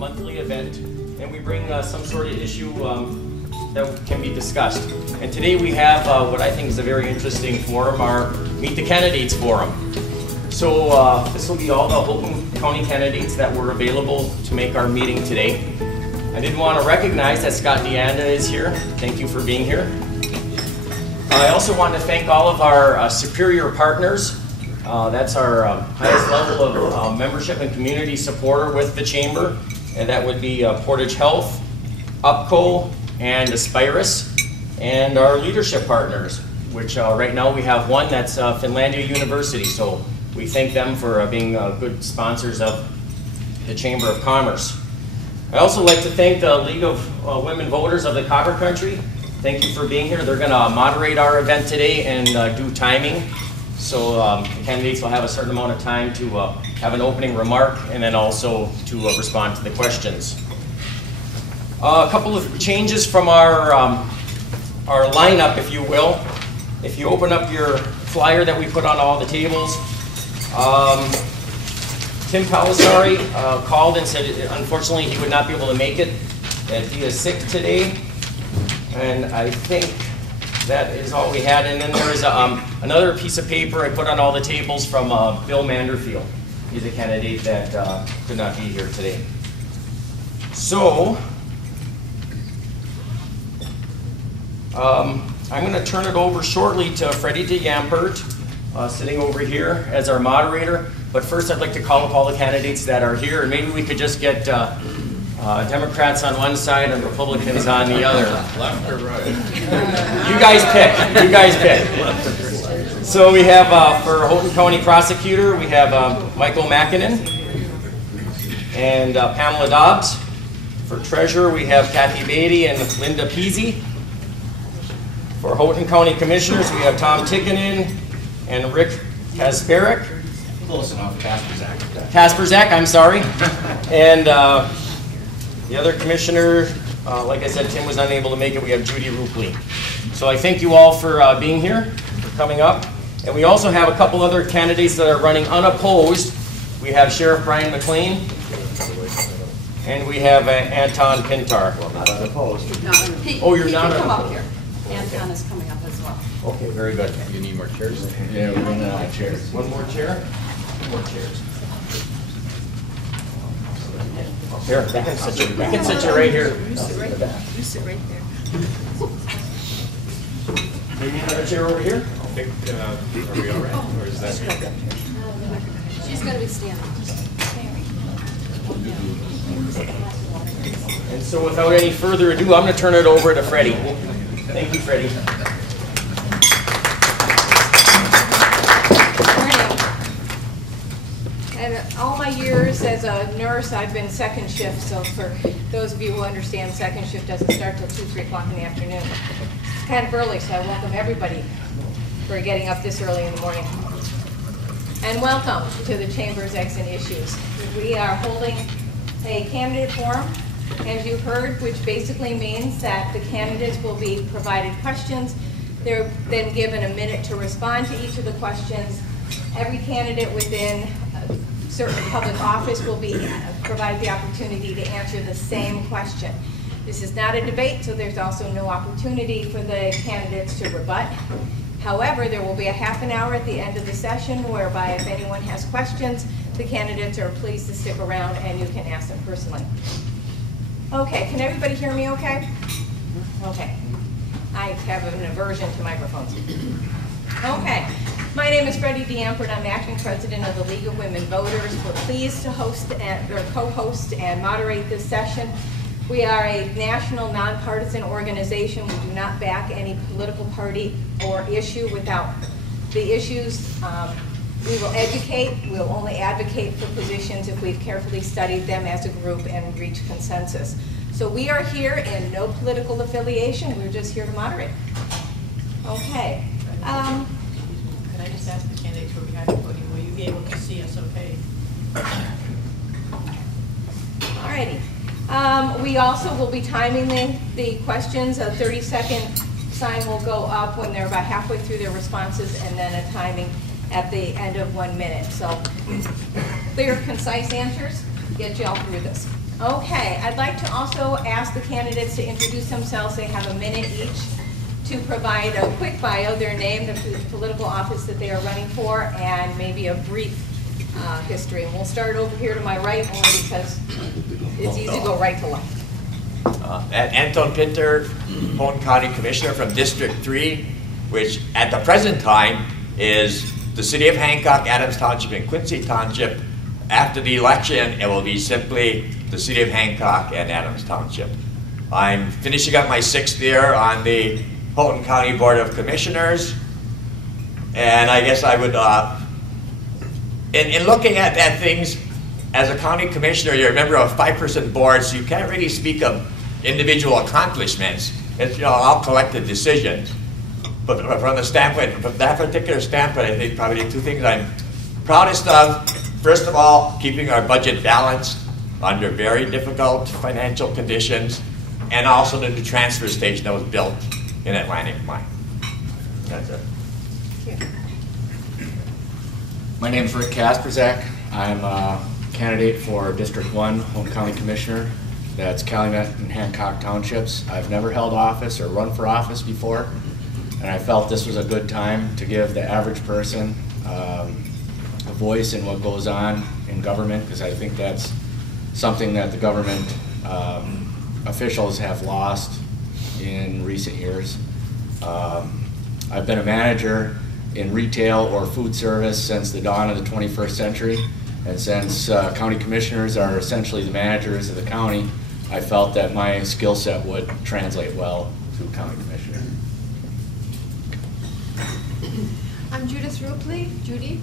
monthly event, and we bring some sort of issue that can be discussed. And today we have what I think is a very interesting forum, our Meet the Candidates Forum. So this will be all the Houghton County candidates that were available to make our meeting today. I did want to recognize that Scott Deanda is here. Thank you for being here. I also want to thank all of our superior partners. That's our highest level of membership and community supporter with the Chamber, and that would be Portage Health, UPCO, and Aspirus, and our leadership partners, which right now we have one, that's Finlandia University, so we thank them for being good sponsors of the Chamber of Commerce. I also like to thank the League of Women Voters of the Copper Country. Thank you for being here. They're going to moderate our event today and do timing. So the candidates will have a certain amount of time to have an opening remark and then also to respond to the questions. A couple of changes from our lineup, if you will. If you open up your flyer that we put on all the tables, Tim Palisari called and said unfortunately he would not be able to make it, that he is sick today. And I think that is all we had. And then there is another piece of paper I put on all the tables from Bill Manderfield. He's a candidate that could not be here today. So, I'm going to turn it over shortly to Freddie DeYampert, sitting over here as our moderator. But first I'd like to call up all the candidates that are here, and maybe we could just get Democrats on one side and Republicans on the other. Left or right? You guys pick. You guys pick. So we have, for Houghton County Prosecutor, we have Michael Makinen and Pamela Dobbs. For Treasurer, we have Kathy Beatty and Linda Peasy. For Houghton County Commissioners, we have Tom Tikkinen and Rick Kasperek. Close enough, Kasperzak. Kasperzak, I'm sorry. And the other commissioner, like I said, Tim was unable to make it. We have Judy Rupley. So I thank you all for being here, for coming up. And we also have a couple other candidates that are running unopposed. We have Sheriff Brian McLean, and we have Anton Pintar. Well, not unopposed. Oh, you're not come unopposed. up here. Anton is coming up as well. Okay, very good. You need more chairs? Yeah, we're running out of chairs. One more chair? Two more chairs. Here, we can sit you right here. You sit right there. You sit right there. Maybe another chair over here? I think, are we all right? Or is that? She's going to be standing. And so without any further ado, I'm going to turn it over to Freddie. Thank you, Freddie. And all my years as a nurse, I've been second shift, so for those of you who understand, second shift doesn't start till 2, 3 o'clock in the afternoon. It's kind of early, so I welcome everybody for getting up this early in the morning. And welcome to the Chamber's X and Issues. We are holding a candidate forum, as you've heard, which basically means that the candidates will be provided questions. They're then given a minute to respond to each of the questions. Every candidate within a certain public office will be provided the opportunity to answer the same question. This is not a debate, so there's also no opportunity for the candidates to rebut. However, there will be a half an hour at the end of the session whereby if anyone has questions, the candidates are pleased to stick around and you can ask them personally. Okay, can everybody hear me okay? Okay. I have an aversion to microphones. Okay. My name is Freddie DeYampert. I'm acting president of the League of Women Voters. We're pleased to host or co-host and moderate this session. We are a national nonpartisan organization. We do not back any political party or issue without the issues. We will educate. We'll only advocate for positions if we've carefully studied them as a group and reached consensus. So we are here in no political affiliation. We're just here to moderate. Okay. Can I just ask the candidates who are behind the podium, will you be able to see us okay? Alrighty. We also will be timing the questions. A 30-second sign will go up when they're about halfway through their responses, and then a timing at the end of 1 minute. So clear, concise answers get you all through this. Okay, I'd like to also ask the candidates to introduce themselves. They have a minute each to provide a quick bio, their name, the political office that they are running for, and maybe a brief history. And we'll start over here to my right, only because it's easy to go right to left. Anton Pinter, Houghton County Commissioner from District 3, which at the present time is the City of Hancock, Adams Township, and Quincy Township. After the election, it will be simply the City of Hancock and Adams Township. I'm finishing up my 6th year on the Houghton County Board of Commissioners, and I guess I would, in looking at things, as a county commissioner, you're a member of a 5-person board, so you can't really speak of individual accomplishments. It's, you know, all collective decisions. But from the standpoint, from that particular standpoint, I think probably the 2 things I'm proudest of, first of all, keeping our budget balanced under very difficult financial conditions, and also the new transfer station that was built in Atlantic Mine. That's it. My name is Rick Kasperzak. I'm a candidate for District 1, Houghton County Commissioner. That's Calumet and Hancock Townships. I've never held office or run for office before, and I felt this was a good time to give the average person a voice in what goes on in government, because I think that's something that the government officials have lost in recent years. I've been a manager in retail or food service since the dawn of the 21st century, and since county commissioners are essentially the managers of the county, I felt that my skill set would translate well to county commissioner. I'm Judith Rupley, Judy.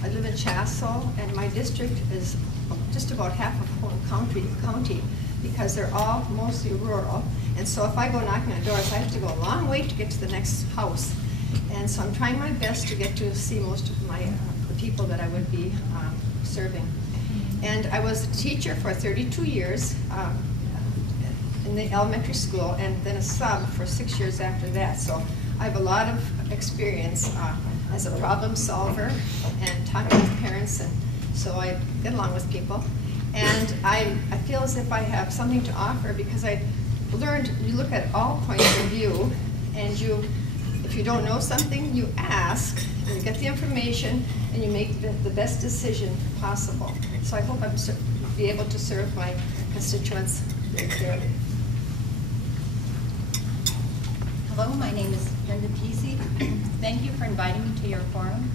I live in Chassel, and my district is just about half of Houghton County because they're all mostly rural. And so if I go knocking on doors, I have to go a long way to get to the next house. And so I'm trying my best to get to see most of the people that I would be serving. And I was a teacher for 32 years in the elementary school, and then a sub for 6 years after that. So I have a lot of experience as a problem solver and talking with parents, and so I get along with people. And I feel as if I have something to offer because I learned you look at all points of view, and if you don't know something, you ask, and you get the information, and you make the best decision possible. So I hope I'll be able to serve my constituents very fairly. Hello, my name is Linda Peasy. Thank you for inviting me to your forum.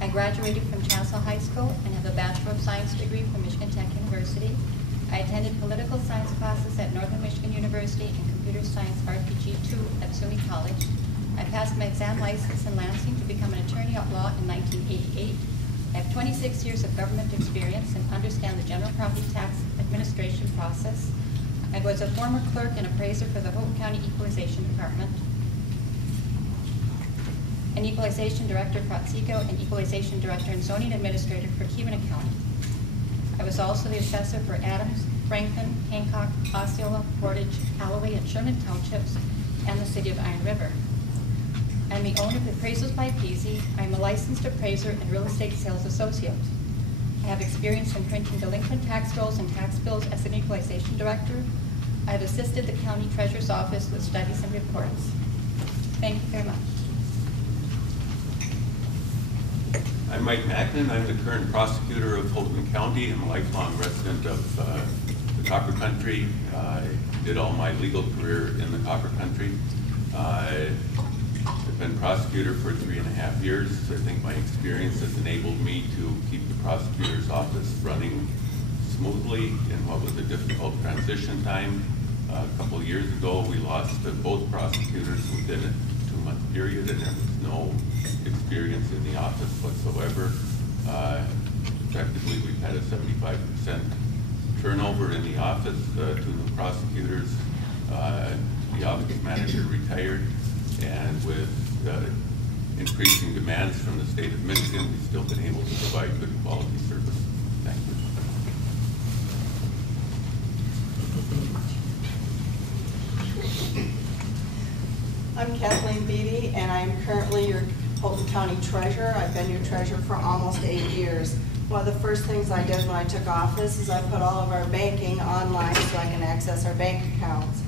I graduated from Chassel High School and have a Bachelor of Science degree from Michigan Tech University. I attended political science classes at Northern Michigan University and computer science RPG 2 at SUNY College. I passed my exam license in Lansing to become an attorney at law in 1988. I have 26 years of government experience and understand the general property tax administration process. I was a former clerk and appraiser for the Houghton County Equalization Department, an equalization director for Otsego, and equalization director and zoning administrator for Keweenaw County. I was also the assessor for Adams, Franklin, Hancock, Osceola, Portage, Callaway, and Sherman Townships, and the city of Iron River. I'm the owner of Appraisals by Peasy. I'm a licensed appraiser and real estate sales associate. I have experience in printing delinquent tax rolls and tax bills as an equalization director. I have assisted the county treasurer's office with studies and reports. Thank you very much. I'm Mike Macklin. I'm the current prosecutor of Houghton County. I'm a lifelong resident of the Copper Country. I did all my legal career in the Copper Country. I've been prosecutor for 3.5 years. I think my experience has enabled me to keep the prosecutor's office running smoothly in what was a difficult transition time. A couple of years ago, we lost both prosecutors within a 2-month period, and there was no experience in the office whatsoever. Effectively, we've had a 75% turnover in the office. 2 new prosecutors. The office manager retired, and with increasing demands from the state of Michigan, we've still been able to provide good quality service. Thank you. I'm Kathleen Beatty, and I'm currently your Houghton County Treasurer. I've been your treasurer for almost 8 years. One of the first things I did when I took office is I put all of our banking online so I can access our bank accounts.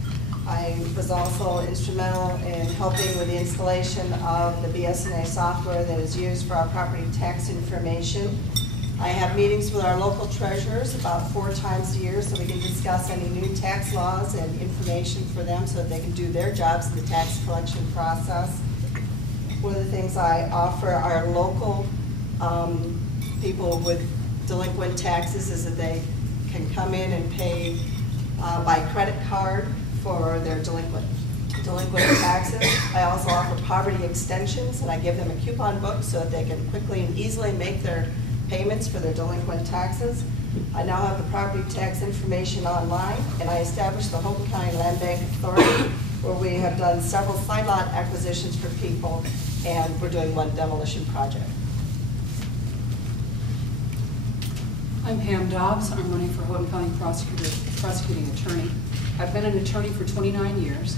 I was also instrumental in helping with the installation of the BSNA software that is used for our property tax information. I have meetings with our local treasurers about 4 times a year so we can discuss any new tax laws and information for them so that they can do their jobs in the tax collection process. One of the things I offer our local people with delinquent taxes is that they can come in and pay by credit card for their delinquent taxes. I also offer poverty extensions, and I give them a coupon book so that they can quickly and easily make their payments for their delinquent taxes. I now have the property tax information online, and I established the Houghton County Land Bank Authority, where we have done several side lot acquisitions for people, and we're doing 1 demolition project. I'm Pam Dobbs. I'm running for Houghton County Prosecuting Attorney. I've been an attorney for 29 years.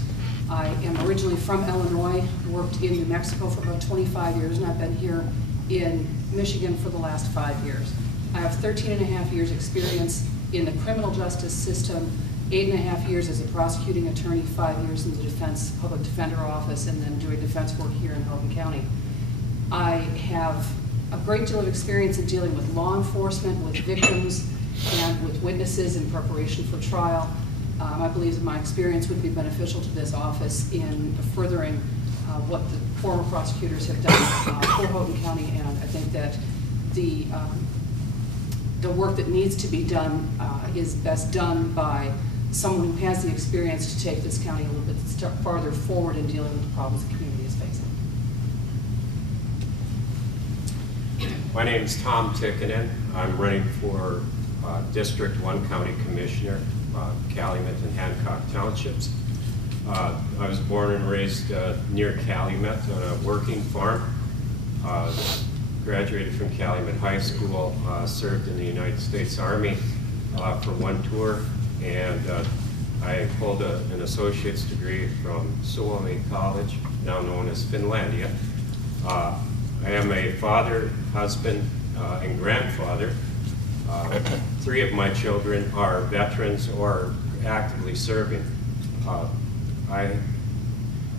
I am originally from Illinois, worked in New Mexico for about 25 years, and I've been here in Michigan for the last 5 years. I have 13.5 years experience in the criminal justice system, 8.5 years as a prosecuting attorney, 5 years in the public defender office, and then doing defense work here in Houghton County. I have a great deal of experience in dealing with law enforcement, with victims, and with witnesses in preparation for trial. I believe that my experience would be beneficial to this office in furthering what the former prosecutors have done for Houghton County, and I think that the work that needs to be done is best done by someone who has the experience to take this county a little bit farther forward in dealing with the problems the community is facing. My name is Tom Tickinen. I'm running for District 1 County Commissioner, Calumet and Hancock Townships. I was born and raised near Calumet on a working farm. Graduated from Calumet High School, served in the United States Army for 1 tour, and I hold an associate's degree from Suomi College, now known as Finlandia. I am a father, husband, and grandfather. 3 of my children are veterans or actively serving. I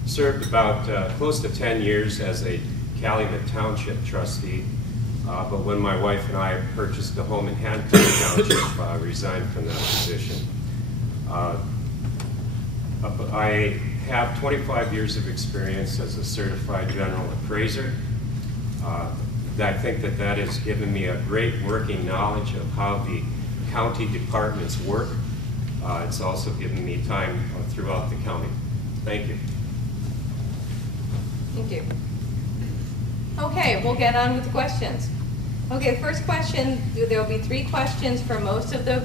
served about close to 10 years as a Calumet Township trustee, but when my wife and I purchased the home in Hancock Township, I resigned from that position. I have 25 years of experience as a certified general appraiser. I think that has given me a great working knowledge of how the county departments work. It's also given me time throughout the county. Thank you. Thank you. Okay, we'll get on with the questions. Okay, first question, there will be 3 questions for most of the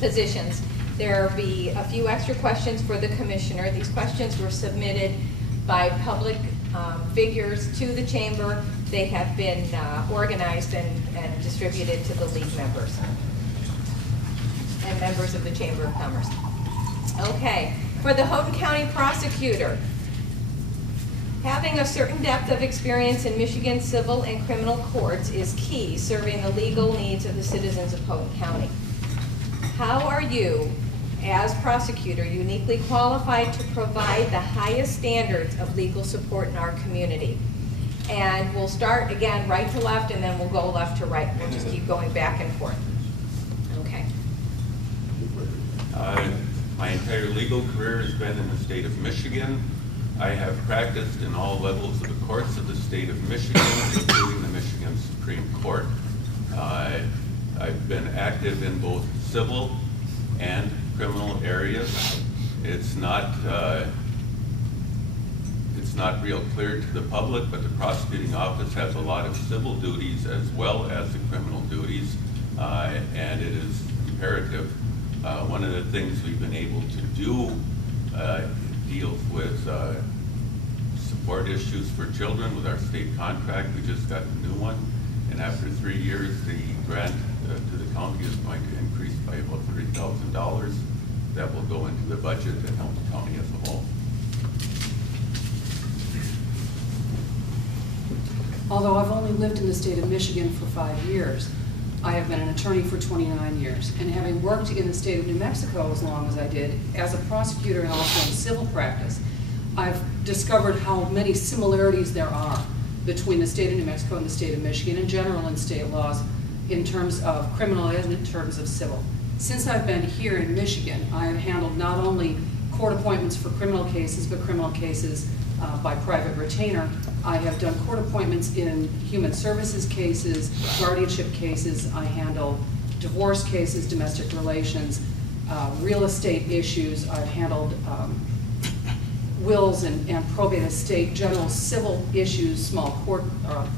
positions. There will be a few extra questions for the commissioner. These questions were submitted by public figures to the chamber. They have been organized and distributed to the league members and members of the Chamber of Commerce. Okay, for the Houghton County prosecutor, having a certain depth of experience in Michigan civil and criminal courts is key, serving the legal needs of the citizens of Houghton County. How are you, as prosecutor, uniquely qualified to provide the highest standards of legal support in our community? And we'll start again right to left, and then we'll go left to right. We'll just keep going back and forth. Okay. My entire legal career has been in the state of Michigan. I have practiced in all levels of the courts of the state of Michigan, including the Michigan Supreme Court. I've been active in both civil and criminal areas. It's not real clear to the public, but the prosecuting office has a lot of civil duties as well as the criminal duties, and it is imperative. One of the things we've been able to do deals with support issues for children with our state contract. We just got a new one, and after 3 years, the grant to the county is going to increase by about $30,000. That will go into the budget and help the county as a whole. Although I've only lived in the state of Michigan for 5 years, I have been an attorney for 29 years. And having worked in the state of New Mexico as long as I did, as a prosecutor and also in civil practice, I've discovered how many similarities there are between the state of New Mexico and the state of Michigan in general and state laws in terms of criminal and in terms of civil. Since I've been here in Michigan, I have handled not only court appointments for criminal cases, but criminal cases by private retainer. I have done court appointments in human services cases, guardianship cases. I handle divorce cases, domestic relations, real estate issues. I've handled wills and probate estate, general civil issues, small court,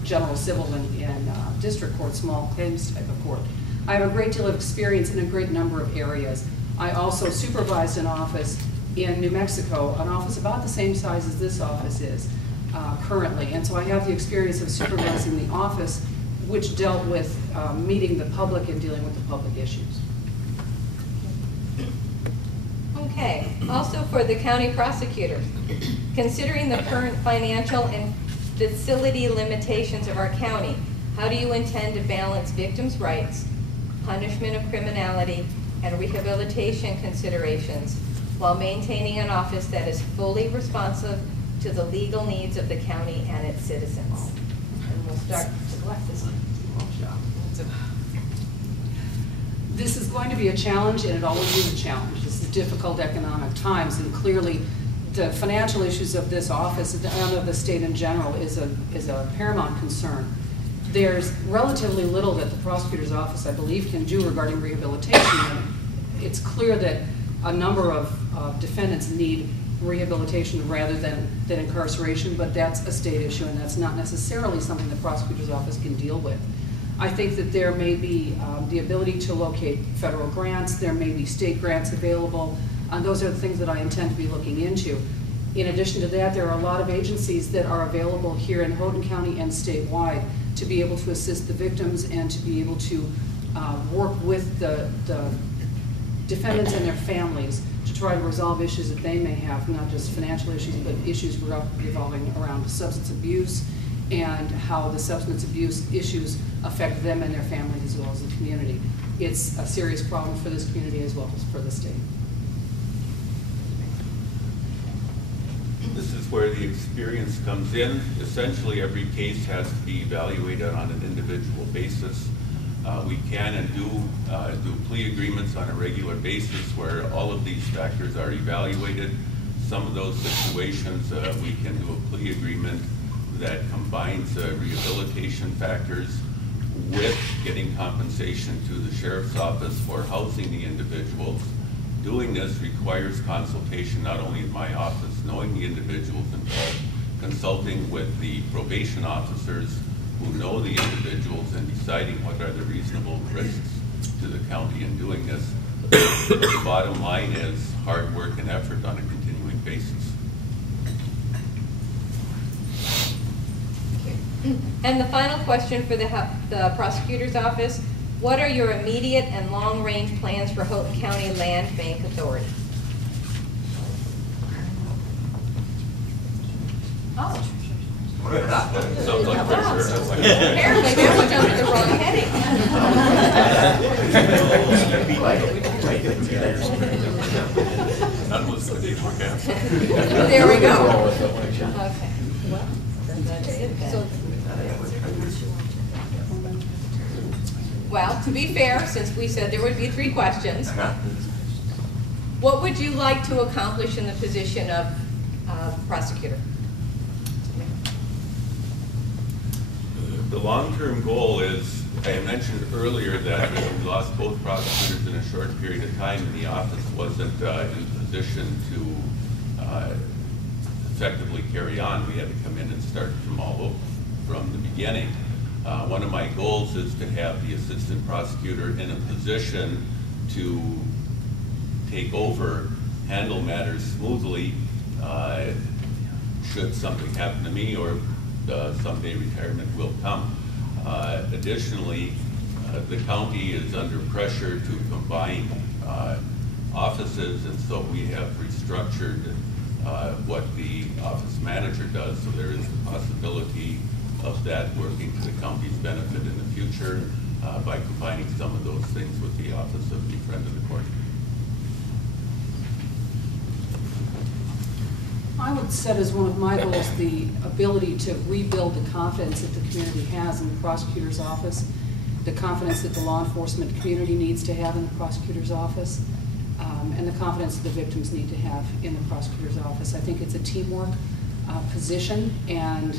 general civil and district court, small claims type of court. I have a great deal of experience in a great number of areas. I also supervised an office in New Mexico, an office about the same size as this office is currently. And so I have the experience of supervising the office, which dealt with meeting the public and dealing with the public issues. Okay, also for the county prosecutors, considering the current financial and facility limitations of our county, how do you intend to balance victims' rights, punishment of criminality, and rehabilitation considerations while maintaining an office that is fully responsive to the legal needs of the county and its citizens? And we'll start to the left this time. This is going to be a challenge, and it always is a challenge. This is difficult economic times, and clearly the financial issues of this office and of the state in general is a paramount concern. There's relatively little that the prosecutor's office, I believe, can do regarding rehabilitation. It's clear that a number of defendants need rehabilitation rather than incarceration, but that's a state issue, and that's not necessarily something the prosecutor's office can deal with. I think that there may be the ability to locate federal grants, there may be state grants available, and those are the things that I intend to be looking into. In addition to that, there are a lot of agencies that are available here in Houghton County and statewide to be able to assist the victims and to be able to work with the defendants and their families to try to resolve issues that they may have, not just financial issues, but issues revolving around substance abuse and how the substance abuse issues affect them and their families as well as the community. It's a serious problem for this community as well as for the state. This is where the experience comes in. Essentially, every case has to be evaluated on an individual basis. We can and do plea agreements on a regular basis where all of these factors are evaluated. Some of those situations, we can do a plea agreement that combines rehabilitation factors with getting compensation to the sheriff's office for housing the individuals. Doing this requires consultation not only in my office, knowing the individuals involved, consulting with the probation officers who know the individuals and deciding what are the reasonable risks to the county in doing this. The bottom line is hard work and effort on a continuing basis. And the final question for the prosecutor's office, what are your immediate and long-range plans for Houghton County Land Bank Authority? Oh. Sounds like pressure. Apparently that was under the wrong heading. There we go. Okay. Well, that's it then. Well, to be fair, since we said there would be 3 questions, what would you like to accomplish in the position of prosecutor? The long-term goal is, I mentioned earlier that we lost both prosecutors in a short period of time and the office wasn't in position to effectively carry on. We had to come in and start from from the beginning. One of my goals is to have the assistant prosecutor in a position to take over, handle matters smoothly, should something happen to me or someday retirement will come. Additionally, the county is under pressure to combine offices, and so we have restructured what the office manager does, so there is the possibility of that working to the county's benefit in the future by combining some of those things with the Office of the Friend of the Court. I would set as one of my goals the ability to rebuild the confidence that the community has in the prosecutor's office, the confidence that the law enforcement community needs to have in the prosecutor's office, and the confidence that the victims need to have in the prosecutor's office. I think it's a teamwork position, and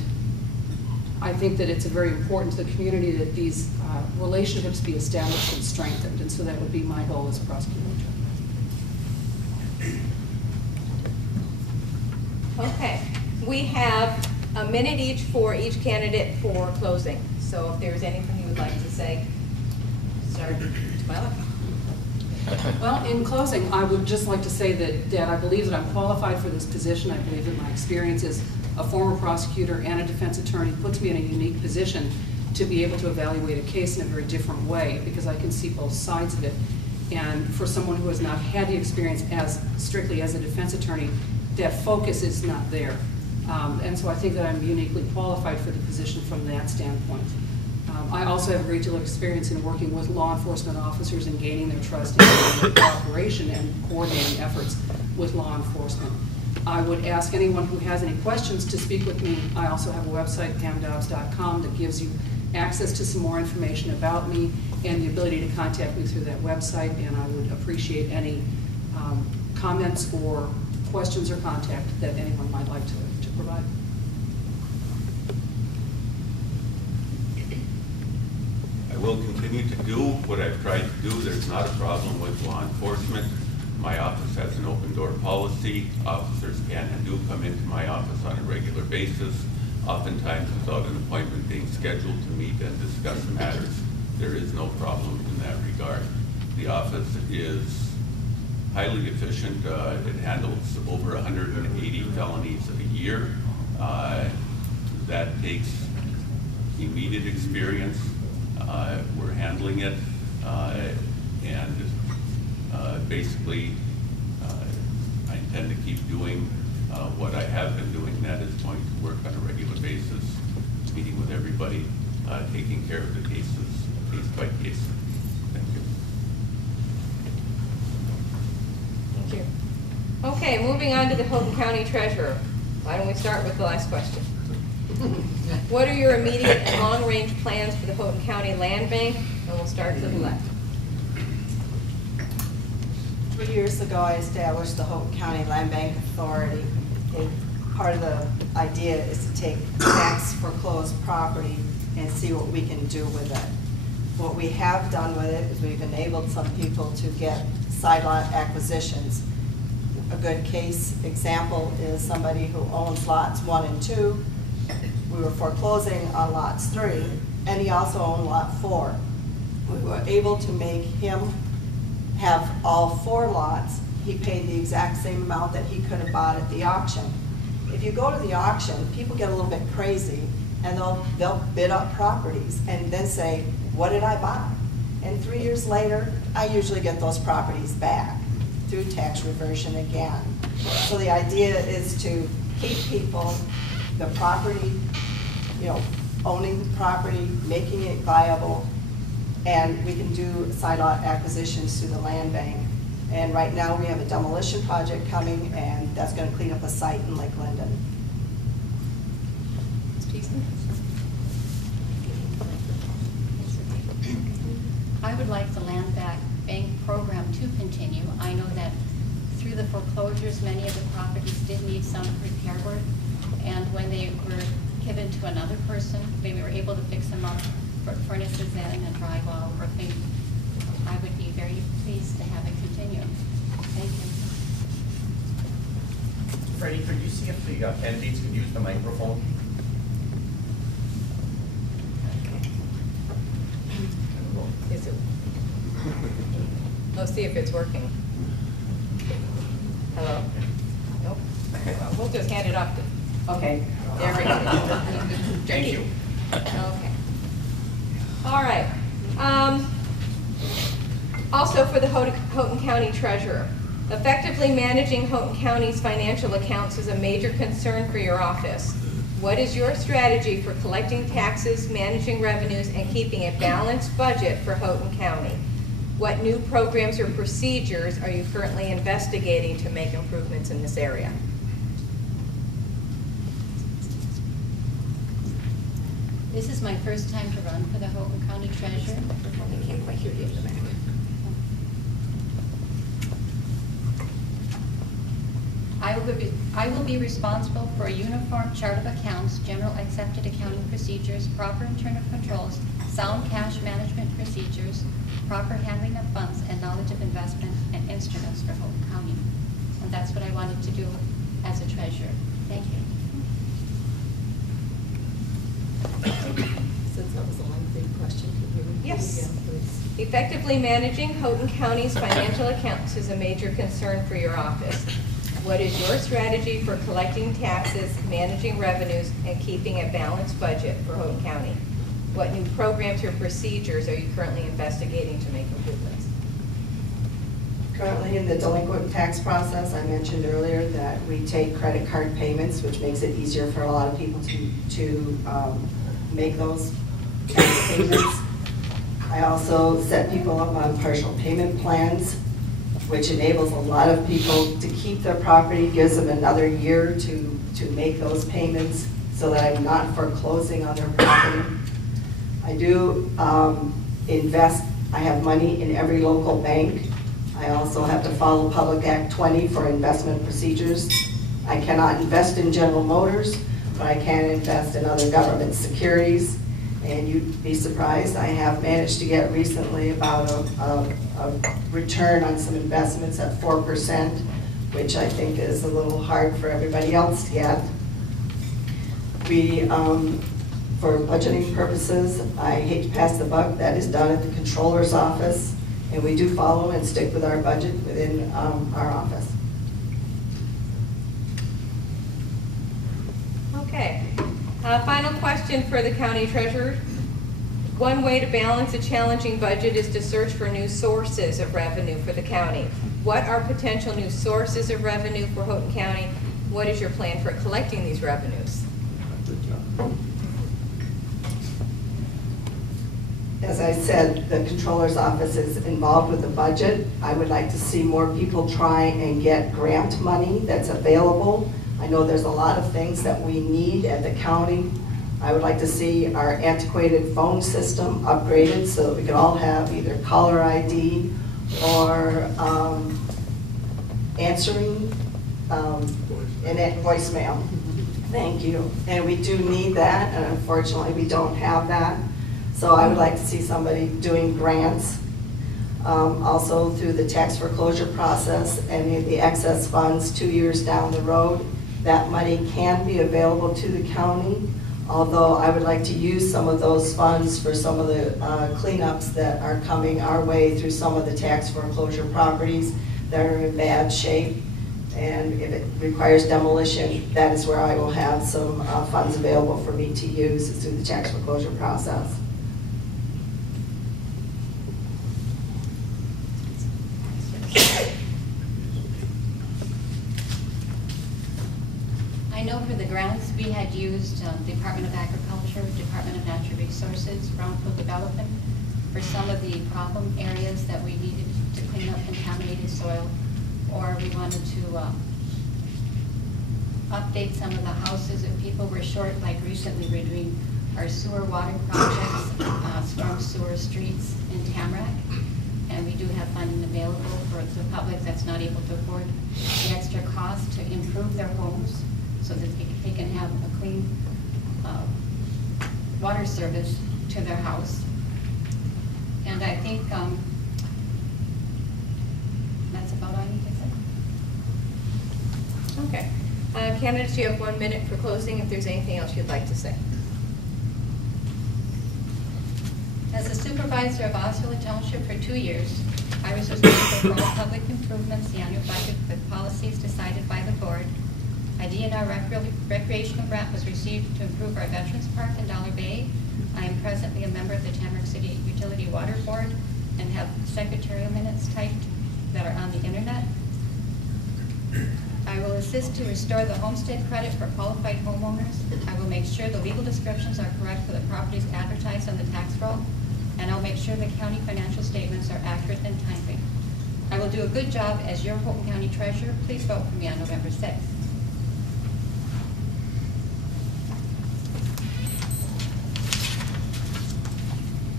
I think that it's very important to the community that these relationships be established and strengthened, and so that would be my goal as prosecutor. Okay, we have a minute each for each candidate for closing. So if there's anything you would like to say, start to my left. Well, in closing, I would just like to say that I believe that I'm qualified for this position. I believe that my experience as a former prosecutor and a defense attorney puts me in a unique position to be able to evaluate a case in a very different way, because I can see both sides of it. And for someone who has not had the experience as strictly as a defense attorney, that focus is not there. And so I think that I'm uniquely qualified for the position from that standpoint. I also have a great deal of experience in working with law enforcement officers and gaining their trust and gaining their cooperation and coordinating efforts with law enforcement. I would ask anyone who has any questions to speak with me. I also have a website, pamdobbs.com, that gives you access to some more information about me and the ability to contact me through that website, and I would appreciate any comments or questions or contact that anyone might like to provide. I will continue to do what I've tried to do. There's not a problem with law enforcement. My office has an open door policy. Officers can and do come into my office on a regular basis, oftentimes without an appointment being scheduled to meet and discuss matters. There is no problem in that regard. The office is highly efficient. It handles over 180 felonies a year. That takes immediate experience. We're handling it, and basically I intend to keep doing what I have been doing. That is going to work on a regular basis, meeting with everybody, taking care of the cases case by case. Thank you. Thank you. Okay, moving on to the Houghton County Treasurer. Why don't we start with the last question? What are your immediate and long-range plans for the Houghton County Land Bank? And we'll start to the left. 3 years ago, I established the Houghton County Land Bank Authority. Part of the idea is to take tax foreclosed property and see what we can do with it. What we have done with it is we've enabled some people to get side lot acquisitions. A good case example is somebody who owns lots 1 and 2. We were foreclosing on lots 3, and he also owned lot 4. We were able to make him have all 4 lots. He paid the exact same amount that he could have bought at the auction. If you go to the auction, people get a little bit crazy, and they'll bid up properties and then say, what did I buy? And 3 years later, I usually get those properties back through tax reversion again. So the idea is to keep people, the property, owning the property, making it viable, and we can do side lot acquisitions through the land bank. And right now we have a demolition project coming, and that's going to clean up a site in Lake Linden. I would like the land bank program to continue. I know that through the foreclosures, many of the properties did need some repair work, and when they were given to another person, we were able to fix them up, put furnaces in and drywall roofing. I would be very pleased to have it continue. Thank you. Freddie, could you see if the candidates could use the microphone? Is it? Let's see if it's working. Hello? Nope. Well, we'll just hand it off to. Okay. There we go. Thank you. Okay. All right. Also for the Houghton County Treasurer, effectively managing Houghton County's financial accounts is a major concern for your office. What is your strategy for collecting taxes, managing revenues, and keeping a balanced budget for Houghton County? What new programs or procedures are you currently investigating to make improvements in this area? This is my first time to run for the Houghton County Treasurer. I can't quite hear you in the back. I will be responsible for a uniform chart of accounts, general accepted accounting procedures, proper internal controls, sound cash management procedures, proper handling of funds, and knowledge of investment and instruments for Houghton County. And that's what I wanted to do as a treasurer. Thank you. Since that was a lengthy question, could you repeat Yes. again, please? Effectively managing Houghton County's financial accounts is a major concern for your office. What is your strategy for collecting taxes, managing revenues, and keeping a balanced budget for Houghton County? What new programs or procedures are you currently investigating to make improvements? Currently in the delinquent tax process, I mentioned earlier that we take credit card payments, which makes it easier for a lot of people to make those tax payments. I also set people up on partial payment plans, which enables a lot of people to keep their property, gives them another year to make those payments so that I'm not foreclosing on their property. I do invest, I have money in every local bank. I also have to follow Public Act 20 for investment procedures. I cannot invest in General Motors, but I can invest in other government securities. And you'd be surprised, I have managed to get recently about a return on some investments at 4%, which I think is a little hard for everybody else to get. We, for budgeting purposes, I hate to pass the buck, that is done at the Controller's office, and we do follow and stick with our budget within our office. Okay. Final question for the county treasurer. One way to balance a challenging budget is to search for new sources of revenue for the county. What are potential new sources of revenue for Houghton County? What is your plan for collecting these revenues? As I said, the Controller's office is involved with the budget. I would like to see more people try and get grant money that's available. I know there's a lot of things that we need at the county. I would like to see our antiquated phone system upgraded so that we could all have either caller ID or answering and voicemail. Thank you. And we do need that, and unfortunately we don't have that. So I would like to see somebody doing grants. Also through the tax foreclosure process and the excess funds 2 years down the road, that money can be available to the county, although I would like to use some of those funds for some of the cleanups that are coming our way through some of the tax foreclosure properties that are in bad shape. And if it requires demolition, that is where I will have some funds available for me to use through the tax foreclosure process. I know for the grants we had used Department of Agriculture, Department of Natural Resources, Brownfield Development for some of the problem areas that we needed to clean up contaminated soil, or we wanted to update some of the houses if people were short, like recently we're doing our sewer water projects, storm sewer streets in Tamarack, and we do have funding available for the public that's not able to afford the extra cost to improve their homes so that they can have a clean water service to their house. And I think that's about all I need to say. Okay. Candidates, you have 1 minute for closing if there's anything else you'd like to say. As a supervisor of Osceola Township for 2 years, I was responsible for all public improvements, the annual budget with policies decided by the board. A DNR recreational grant was received to improve our Veterans Park in Dollar Bay. I am presently a member of the Tamarack City Utility Water Board and have secretarial minutes typed that are on the internet. I I will assist to restore the homestead credit for qualified homeowners. I will make sure the legal descriptions are correct for the properties advertised on the tax roll, and I'll make sure the county financial statements are accurate and timely. I will do a good job as your Houghton County Treasurer. Please vote for me on November 6th.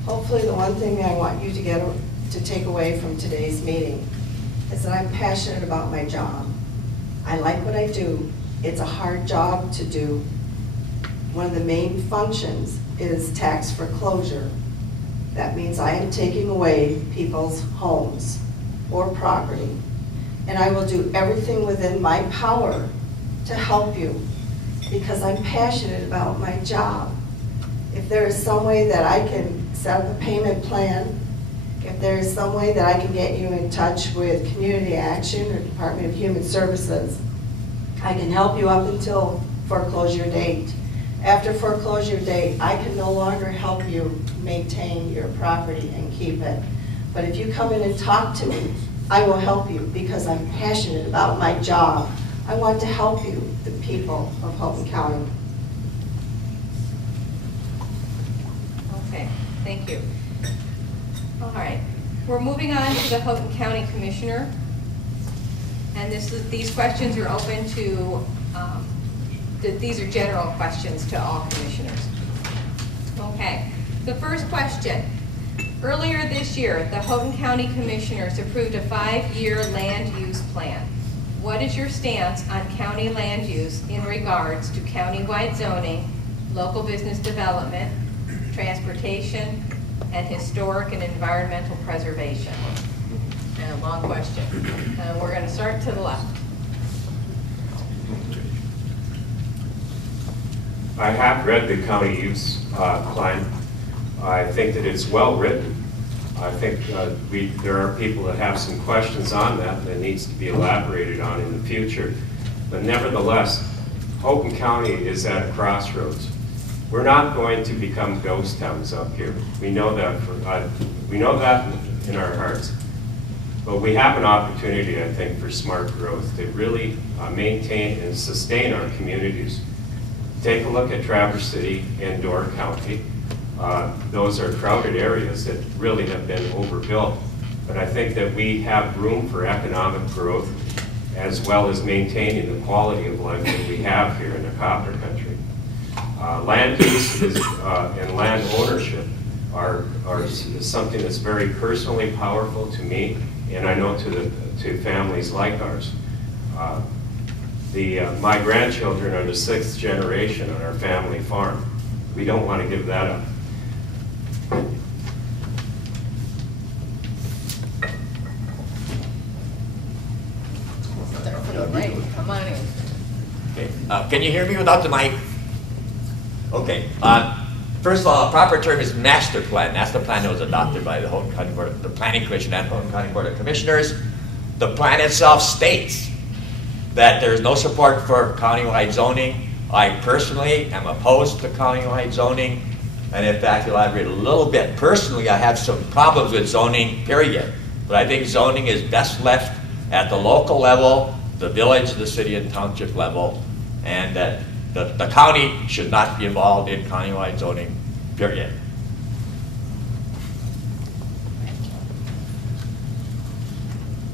Hopefully the one thing I want you to take away from today's meeting is that I'm passionate about my job. I like what I do. It's a hard job to do. One of the main functions is tax foreclosure. That means I am taking away people's homes or property. And I will do everything within my power to help you because I'm passionate about my job. If there is some way that I can set up a payment plan, if there is some way that I can get you in touch with Community Action or Department of Human Services, I can help you up until foreclosure date. After foreclosure date, I can no longer help you maintain your property and keep it. But if you come in and talk to me, I will help you because I'm passionate about my job. I want to help you, the people of Houghton County. Okay, thank you. All right, we're moving on to the Houghton County Commissioner. And these questions are open to, these are general questions to all commissioners. Okay, the first question. Earlier this year, the Houghton County Commissioners approved a 5-year land use plan. What is your stance on county land use in regards to countywide zoning, local business development, transportation, and historic and environmental preservation? And a long question. We're going to start to the left. I have read the county use plan. I think that it's well written. I think there are people that have some questions on that needs to be elaborated on in the future. But nevertheless, Houghton County is at a crossroads. We're not going to become ghost towns up here. We know that. We know that in our hearts. But we have an opportunity, I think, for smart growth to really maintain and sustain our communities. Take a look at Traverse City and Door County. Those are crowded areas that really have been overbuilt. But I think that we have room for economic growth as well as maintaining the quality of life that we have here in the Copper Country. Land use and land ownership is something that's very personally powerful to me, and I know to families like ours. My grandchildren are the 6th generation on our family farm. We don't want to give that up. Right, come on in. Okay. Can you hear me without the mic? Okay. First of all, a proper term is master plan. That's the plan that was adopted by the Houghton County Board, the Planning Commission and Houghton County Board of Commissioners. The plan itself states that there is no support for countywide zoning. I personally am opposed to countywide zoning, and in fact, elaborate a little bit. Personally, I have some problems with zoning, period. But I think zoning is best left at the local level, the village, the city, and township level, and that the county should not be involved in countywide zoning, period.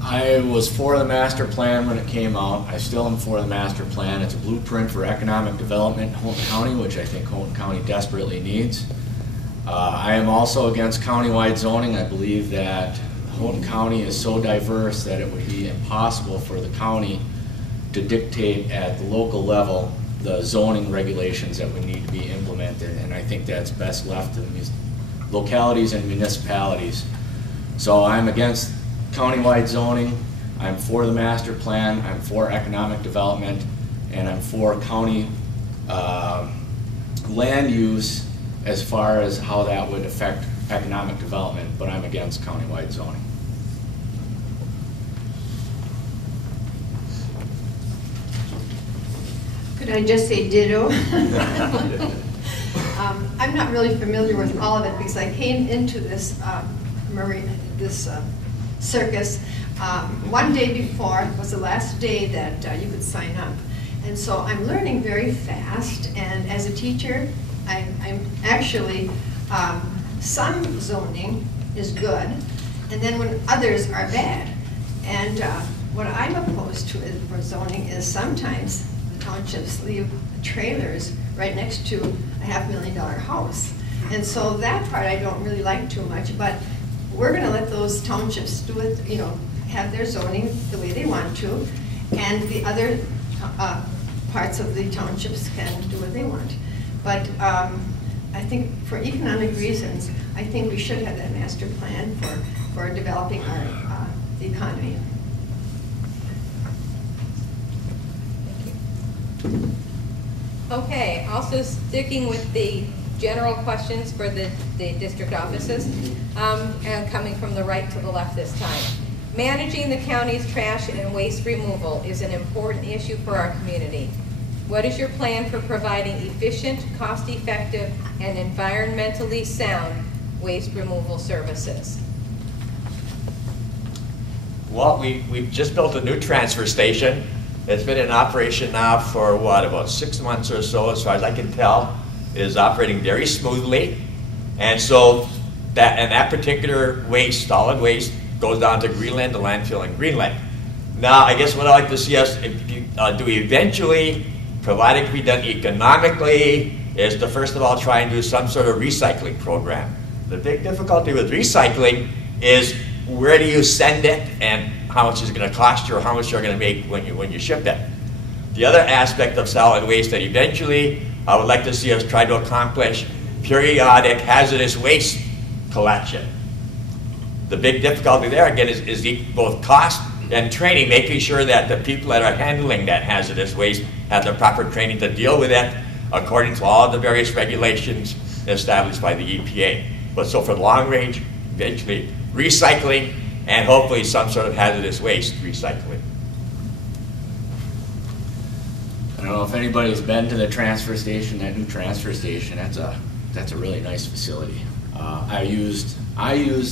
I was for the master plan when it came out. I still am for the master plan. It's a blueprint for economic development in Houghton County, which I think Houghton County desperately needs. I am also against countywide zoning. I believe that Houghton County is so diverse that it would be impossible for the county to dictate at the local level the zoning regulations that would need to be implemented, and I think that's best left to the localities and municipalities. So I'm against countywide zoning, I'm for the master plan, I'm for economic development, and I'm for county land use as far as how that would affect economic development, but I'm against countywide zoning. Could I just say ditto? I'm not really familiar with all of it because I came into this circus. One day before was the last day that you could sign up. And so I'm learning very fast, and as a teacher, I'm actually, some zoning is good, and then when others are bad. And what I'm opposed to for zoning is sometimes the townships leave trailers right next to a $500,000 house. And so that part I don't really like too much, but we're gonna let those townships do it, you know, have their zoning the way they want to, and the other parts of the townships can do what they want. But I think for economic reasons, I think we should have that master plan for developing our the economy. Okay, also sticking with the general questions for the district offices, and coming from the right to the left this time. Managing the county's trash and waste removal is an important issue for our community. What is your plan for providing efficient, cost-effective, and environmentally sound waste removal services? Well, we've just built a new transfer station. It's been in operation now for, what, about 6 months or so, as far as I can tell. It is operating very smoothly. And so that particular waste, solid waste, goes down to Greenland, the landfill in Greenland. Now, I guess what I'd like to see us do eventually, provided it can be done economically, is to first of all try and do some sort of recycling program. The big difficulty with recycling is where do you send it and how much is it going to cost you or how much you're going to make when you ship it. The other aspect of solid waste that eventually I would like to see us try to accomplish periodic hazardous waste collection. The big difficulty there again is both cost and training, making sure that the people that are handling that hazardous waste have the proper training to deal with it according to all the various regulations established by the EPA. But so for long range, eventually recycling and hopefully some sort of hazardous waste recycling. I don't know if anybody's been to the transfer station, that new transfer station. That's a really nice facility. I use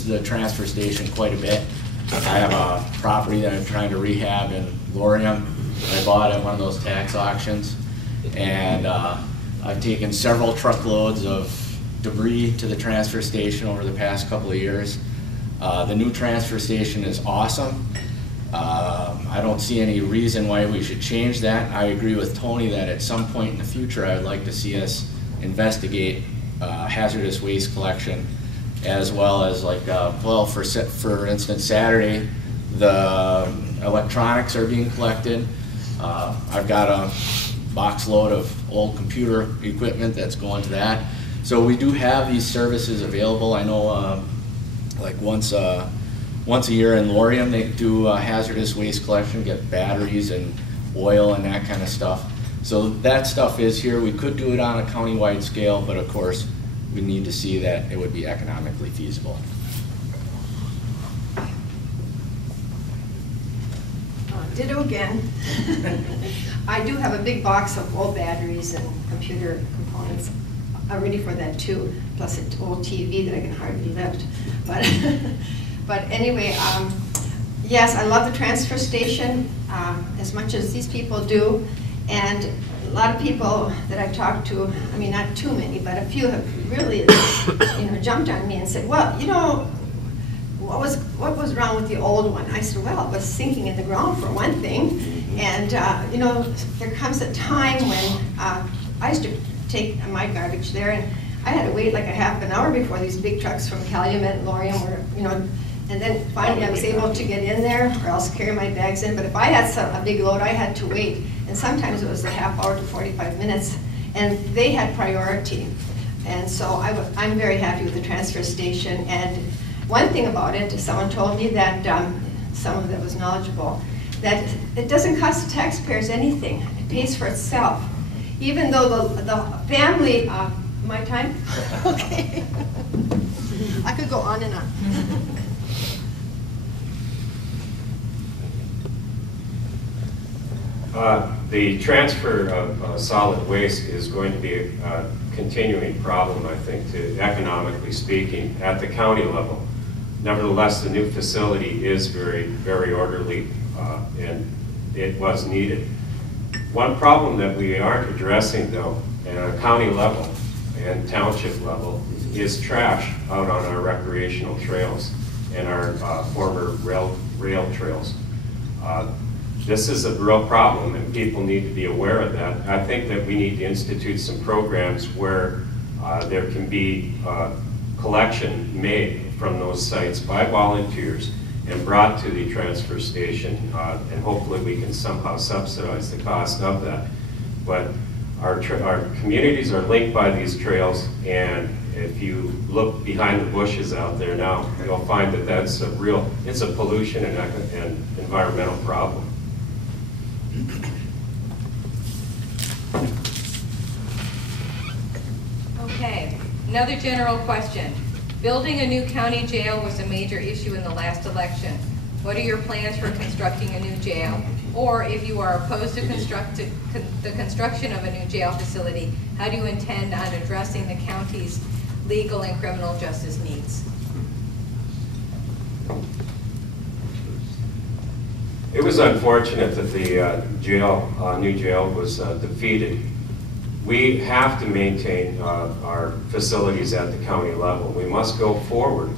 the transfer station quite a bit. I have a property that I'm trying to rehab in Lorium. I bought at one of those tax auctions, and I've taken several truckloads of debris to the transfer station over the past couple of years. The new transfer station is awesome. I don't see any reason why we should change that. I agree with Tony that at some point in the future I would like to see us investigate hazardous waste collection, as well as like, well, for instance, Saturday, the electronics are being collected. I've got a box load of old computer equipment that's going to that. So we do have these services available. I know like once a year in Lorium they do hazardous waste collection, get batteries and oil and that kind of stuff. So that stuff is here. We could do it on a county-wide scale, but of course we need to see that it would be economically feasible. Ditto again. I do have a big box of old batteries and computer components. I'm ready for that too, plus an old TV that I can hardly lift. But anyway, yes, I love the transfer station as much as these people do. And a lot of people that I've talked to, I mean, not too many, but a few have really jumped on me and said, well, you know, what was wrong with the old one? I said, well, it was sinking in the ground for one thing. And, you know, there comes a time when I used to take my garbage there, and I had to wait like a half an hour before these big trucks from Calumet and Lorium were, you know, and then finally I was able to get in there or else carry my bags in. But if I had a big load, I had to wait. And sometimes it was a half hour to 45 minutes. And they had priority. And so I'm very happy with the transfer station. And one thing about it, someone told me that, someone that was knowledgeable, that it doesn't cost the taxpayers anything. It pays for itself. Even though the family, my time? Okay. I could go on and on. The transfer of solid waste is going to be a continuing problem, I think, economically speaking, at the county level. Nevertheless, the new facility is very orderly, and it was needed. One problem that we aren't addressing, though, at a county level and township level, is trash out on our recreational trails and our former rail trails. This is a real problem, and people need to be aware of that. I think that we need to institute some programs where there can be collection made from those sites by volunteers and brought to the transfer station, and hopefully we can somehow subsidize the cost of that. But our communities are linked by these trails, and if you look behind the bushes out there now, you'll find that that's it's a pollution and environmental problem. Okay, another general question. Building a new county jail was a major issue in the last election. What are your plans for constructing a new jail? Or if you are opposed to the construction of a new jail facility, how do you intend on addressing the county's legal and criminal justice needs? It was unfortunate that the new jail was defeated. We have to maintain our facilities at the county level. We must go forward.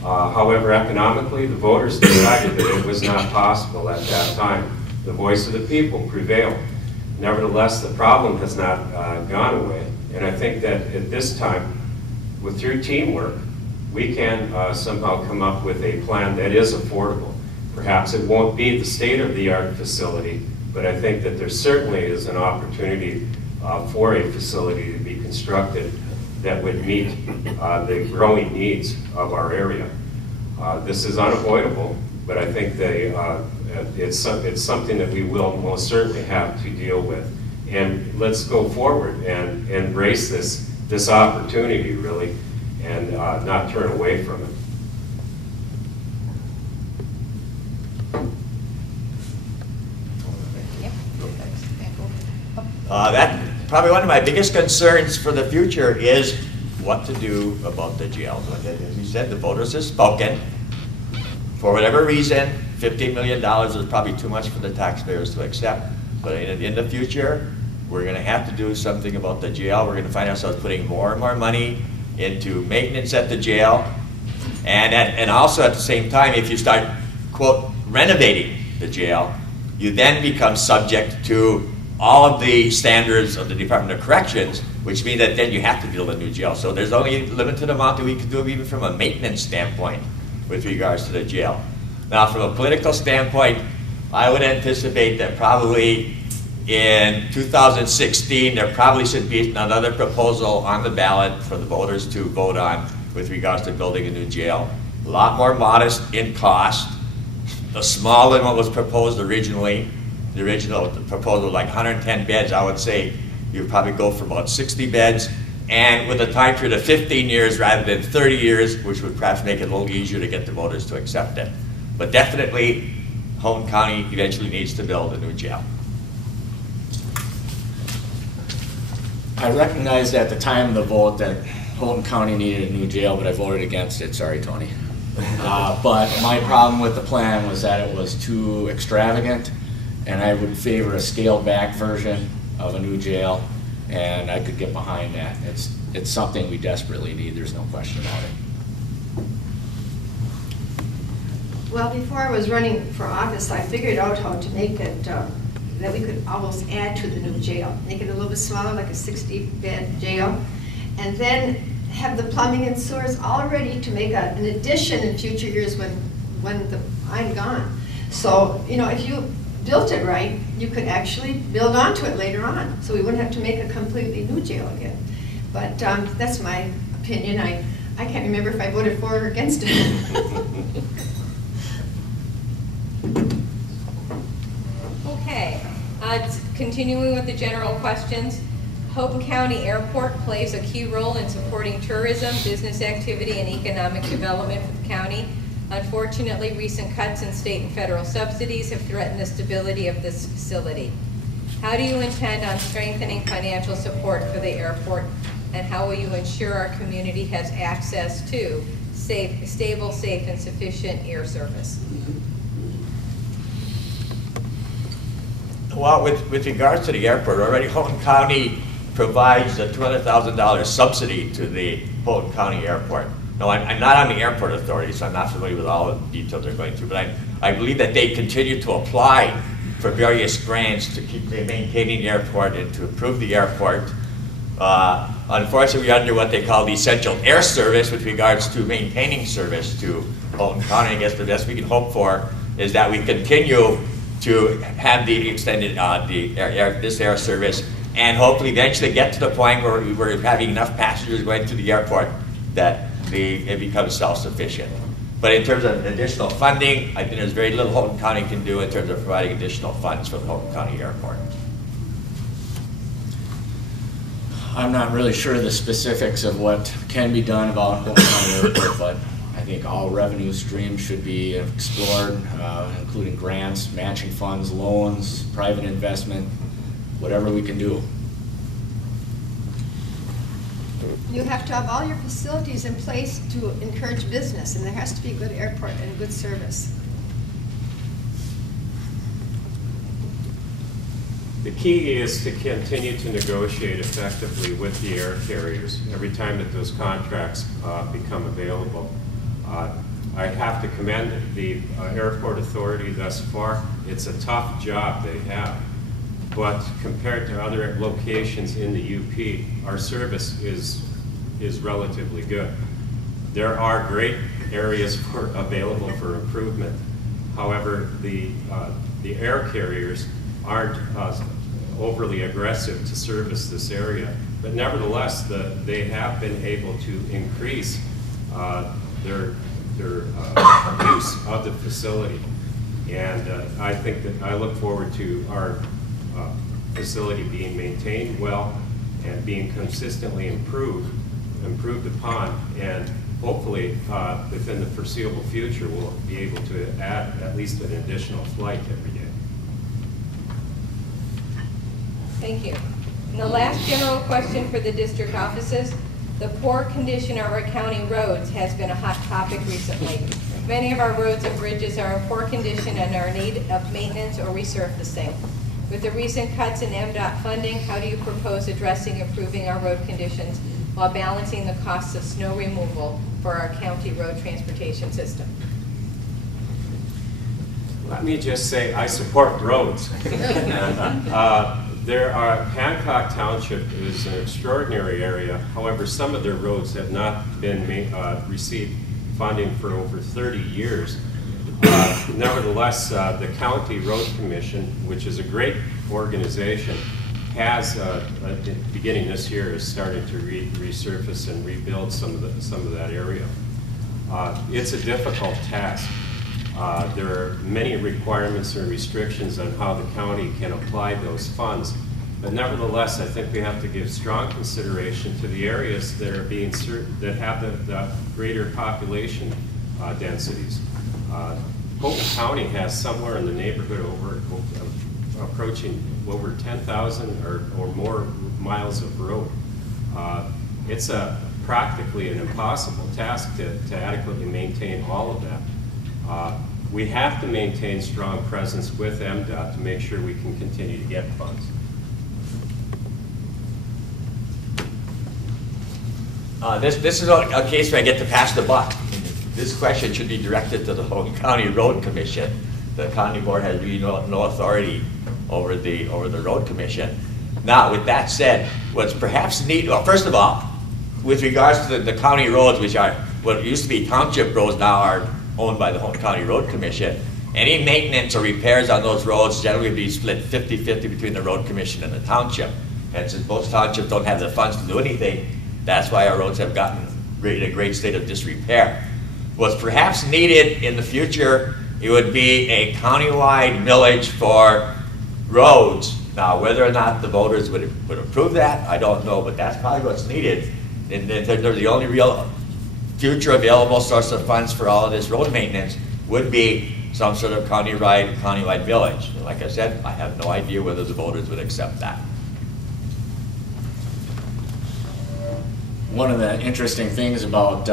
However, economically, the voters decided that it was not possible at that time. The voice of the people prevailed. Nevertheless, the problem has not gone away. And I think that at this time, through teamwork, we can somehow come up with a plan that is affordable. Perhaps it won't be the state-of-the-art facility, but I think that there certainly is an opportunity for a facility to be constructed that would meet the growing needs of our area. This is unavoidable, but I think it's something that we will most certainly have to deal with. And let's go forward and embrace this opportunity, really, and not turn away from it. That probably one of my biggest concerns for the future is what to do about the jail. As you said, the voters have spoken. For whatever reason, $15 million is probably too much for the taxpayers to accept. But in the future, we're going to have to do something about the jail. We're going to find ourselves putting more and more money into maintenance at the jail. And also at the same time, if you start, quote, renovating the jail, you then become subject to all of the standards of the Department of Corrections, which means that then you have to build a new jail. So there's only a limited amount that we can do even from a maintenance standpoint with regards to the jail. Now, from a political standpoint, I would anticipate that probably in 2016, there probably should be another proposal on the ballot for the voters to vote on with regards to building a new jail. A lot more modest in cost, smaller than what was proposed originally. The original proposal was like 110 beds. I would say you'd probably go for about 60 beds, and with a time period of 15 years rather than 30 years, which would perhaps make it a little easier to get the voters to accept it. But definitely, Houghton County eventually needs to build a new jail. I recognized at the time of the vote that Houghton County needed a new jail, but I voted against it. Sorry, Tony. But my problem with the plan was that it was too extravagant, and I would favor a scaled-back version of a new jail, and I could get behind that. It's something we desperately need. There's no question about it. Well, before I was running for office, I figured out how to make it that we could almost add to the new jail, make it a little bit smaller, like a 60-bed jail, and then have the plumbing and sewers all ready to make an addition in future years when I'm gone. So, you know, if you built it right, you could actually build onto it later on, so we wouldn't have to make a completely new jail again. But that's my opinion. I can't remember if I voted for or against it. Okay, continuing with the general questions. Houghton County Airport plays a key role in supporting tourism, business activity, and economic development for the county. Unfortunately, recent cuts in state and federal subsidies have threatened the stability of this facility. How do you intend on strengthening financial support for the airport, and how will you ensure our community has access to stable, safe, and sufficient air service. Well, with regards to the airport, already Houghton County provides a $200,000 subsidy to the Houghton County Airport. No, I'm not on the airport authority, so I'm not familiar with all the details they're going through, but I believe that they continue to apply for various grants to keep maintaining the airport and to improve the airport. Unfortunately, we're under what they call the essential air service with regards to maintaining service to Houghton County. I guess the best we can hope for is that we continue to have the extended this air service, and hopefully eventually get to the point where we're having enough passengers going to the airport that it becomes self-sufficient. But in terms of additional funding, I think there's very little Houghton County can do in terms of providing additional funds for the Houghton County Airport. I'm not really sure the specifics of what can be done about Houghton County Airport, but I think all revenue streams should be explored, including grants, matching funds, loans, private investment, whatever we can do. You have to have all your facilities in place to encourage business, and there has to be a good airport and good service. The key is to continue to negotiate effectively with the air carriers every time that those contracts become available. I have to commend the airport authority thus far. It's a tough job they have, but compared to other locations in the UP, our service is relatively good. There are great areas available for improvement. However, the air carriers aren't overly aggressive to service this area, but nevertheless, they have been able to increase their use of the facility, and I think that I look forward to our facility being maintained well and being consistently improved upon, and hopefully within the foreseeable future we'll be able to add at least an additional flight every day. Thank you. And the last general question for the district offices: the poor condition of our county roads has been a hot topic recently. Many of our roads and bridges are in poor condition and are in need of maintenance or resurfacing. With the recent cuts in MDOT funding, how do you propose addressing improving our road conditions while balancing the costs of snow removal for our county road transportation system? Let me just say I support roads. Hancock Township is an extraordinary area. However, some of their roads have not been received funding for over 30 years. Nevertheless, the County Road Commission, which is a great organization, has, beginning this year, is starting to resurface and rebuild some of that area. It's a difficult task. There are many requirements and restrictions on how the county can apply those funds, but nevertheless, I think we have to give strong consideration to the areas that are being that have the greater population densities. Houghton County has somewhere in the neighborhood approaching over 10,000 or more miles of road. It's practically an impossible task to adequately maintain all of that. We have to maintain strong presence with MDOT to make sure we can continue to get funds. This is a case where I get to pass the buck. This question should be directed to the Houghton County Road Commission. The county board has really no authority over the road commission. Now, with that said, what's perhaps neat, well, first of all, with regards to the county roads, which are what used to be township roads, now are owned by the Houghton County Road Commission, any maintenance or repairs on those roads generally be split 50-50 between the road commission and the township. And since most townships don't have the funds to do anything, that's why our roads have gotten in a great state of disrepair. What's perhaps needed in the future, it would be a countywide millage for roads. Now, whether or not the voters would approve that, I don't know, but that's probably what's needed. And they're the only real future available source of funds for all of this road maintenance would be some sort of countywide millage. And like I said, I have no idea whether the voters would accept that. One of the interesting things about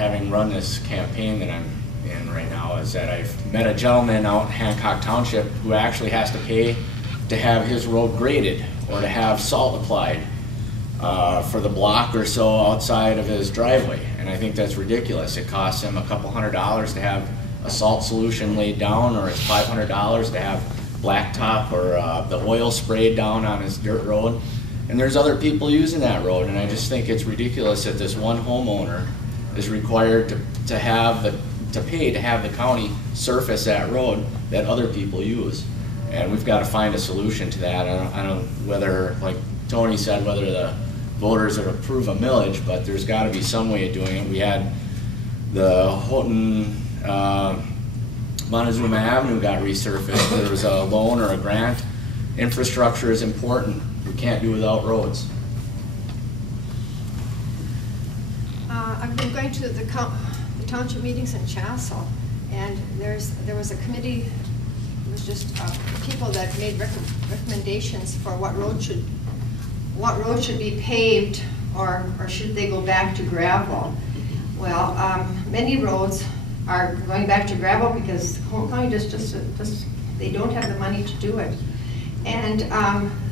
having run this campaign that I'm in right now, is that I've met a gentleman out in Hancock Township who actually has to pay to have his road graded or to have salt applied for the block or so outside of his driveway. And I think that's ridiculous. It costs him a couple $100s to have a salt solution laid down, or it's $500 to have blacktop or the oil sprayed down on his dirt road. And there's other people using that road, and I just think it's ridiculous that this one homeowner is required to pay to have the county surface that road that other people use. And we've got to find a solution to that. I don't whether, like Tony said, whether the voters would approve a millage, but there's got to be some way of doing it. We had the Houghton Montezuma Avenue got resurfaced. There was a loan or a grant. Infrastructure is important. We can't do without roads. I've been going to the township meetings in Chassel, and there was a committee. It was just people that made recommendations for what road should be paved, or should they go back to gravel. Well, many roads are going back to gravel because Houghton County just they don't have the money to do it. And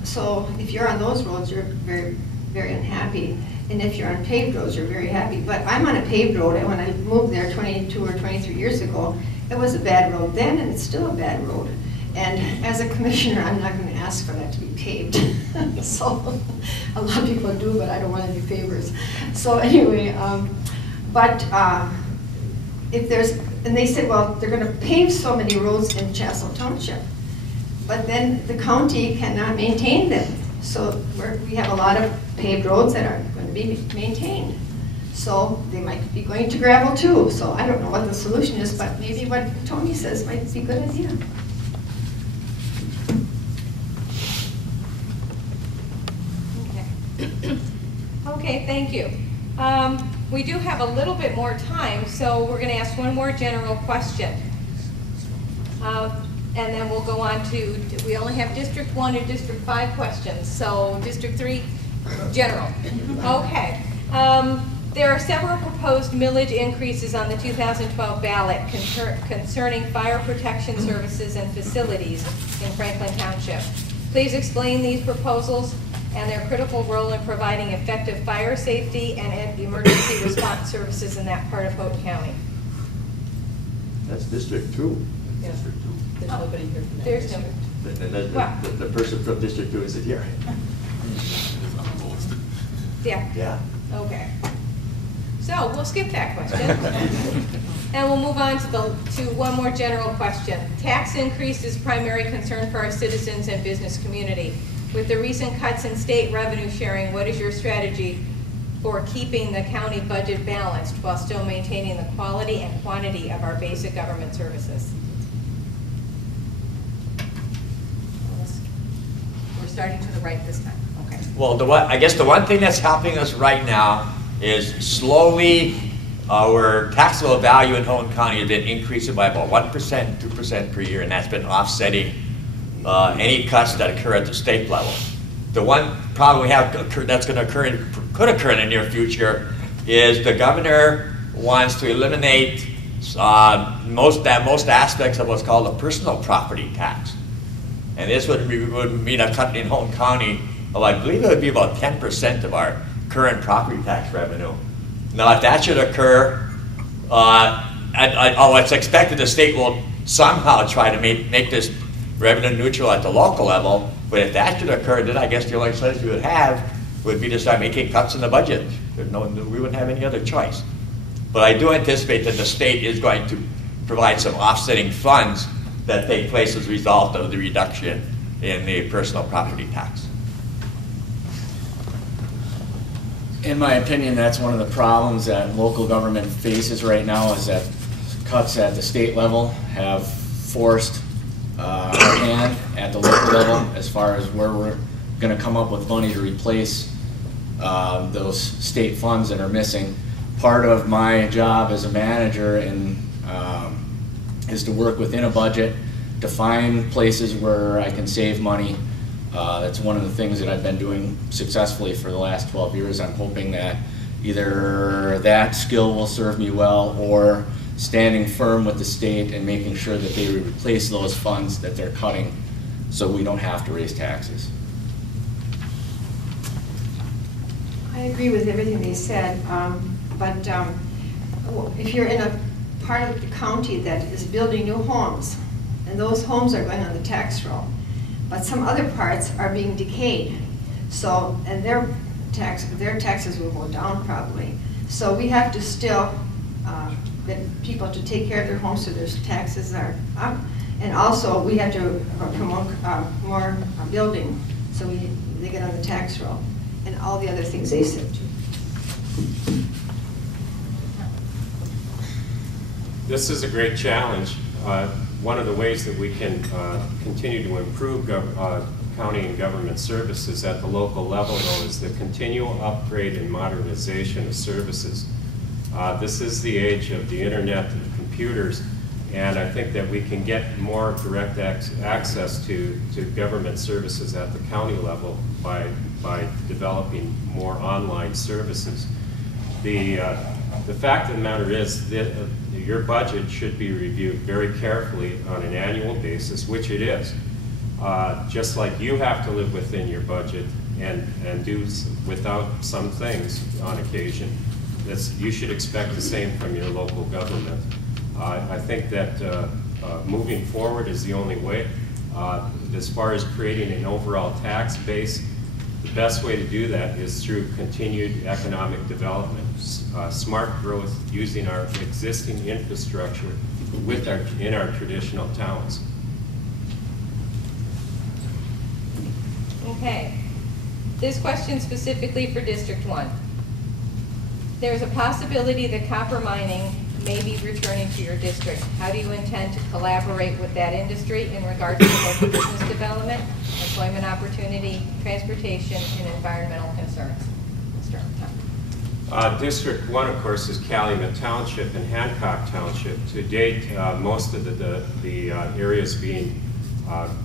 so if you're on those roads, you're very, very unhappy. And if you're on paved roads, you're very happy. But I'm on a paved road, and when I moved there 22 or 23 years ago, it was a bad road then, and it's still a bad road. And as a commissioner, I'm not going to ask for that to be paved. So a lot of people do, but I don't want any favors. So anyway, if there's, and they said, well, they're going to pave so many roads in Chassel Township, but then the county cannot maintain them. So we have a lot of paved roads that are going to be maintained. So they might be going to gravel too. So I don't know what the solution is, but maybe what Tony says might be a good idea. Okay, thank you. We do have a little bit more time, so we're going to ask one more general question. And then we'll go on to, we only have District 1 and District 5 questions, so District 3, general. Okay. There are several proposed millage increases on the 2012 ballot concerning fire protection services and facilities in Franklin Township. Please explain these proposals and their critical role in providing effective fire safety and emergency response services in that part of Houghton County. That's District 2. Yeah. District 2. There's nobody here from that There's no. district. And the person from District 2 isn't here. Yeah. Yeah. Okay. So we'll skip that question. And we'll move on to one more general question. Tax increase is primary concern for our citizens and business community. With the recent cuts in state revenue sharing, what is your strategy for keeping the county budget balanced while still maintaining the quality and quantity of our basic government services? We're starting to the right this time. Okay. Well, I guess the one thing that's helping us right now is slowly our taxable value in Houghton County has been increasing by about 1%, 2% per year, and that's been offsetting any cuts that occur at the state level. The one problem we have that's going to occur, could occur in the near future, is the governor wants to eliminate most aspects of what's called a personal property tax. And this would mean a cut in Houghton County of, I believe it would be about 10% of our current property tax revenue. Now, if that should occur, it's expected the state will somehow try to make this revenue neutral at the local level, but if that should occur, then I guess the only choice we would have would be to start making cuts in the budget. We wouldn't have any other choice. But I do anticipate that the state is going to provide some offsetting funds that take place as a result of the reduction in the personal property tax. In my opinion, that's one of the problems that local government faces right now, is that cuts at the state level have forced our hand at the local level as far as where we're going to come up with money to replace those state funds that are missing. Part of my job as a manager is to work within a budget to find places where I can save money. That's one of the things that I've been doing successfully for the last 12 years. I'm hoping that either that skill will serve me well, or standing firm with the state and making sure that they replace those funds that they're cutting so we don't have to raise taxes. I agree with everything they said, but if you're in a part of the county that is building new homes, and those homes are going on the tax roll, but some other parts are being decayed, so, and their taxes will go down probably. So we have to still get people to take care of their homes so their taxes are up. And also we have to promote more building so they get on the tax roll, and all the other things they said too. This is a great challenge. One of the ways that we can continue to improve county and government services at the local level, though, is the continual upgrade and modernization of services. This is the age of the internet and computers, and I think that we can get more direct access to government services at the county level by developing more online services. The fact of the matter is that your budget should be reviewed very carefully on an annual basis, which it is. Just like you have to live within your budget and do without some things on occasion, you should expect the same from your local government. I think that moving forward is the only way. As far as creating an overall tax base, the best way to do that is through continued economic development, smart growth using our existing infrastructure in our traditional towns. Okay. This question specifically for District 1. There's a possibility that copper mining may be returning to your district. How do you intend to collaborate with that industry in regards to local business development, employment opportunity, transportation, and environmental concerns? Mr. Houghton. District 1, of course, is Calumet Township and Hancock Township. To date, most of the areas being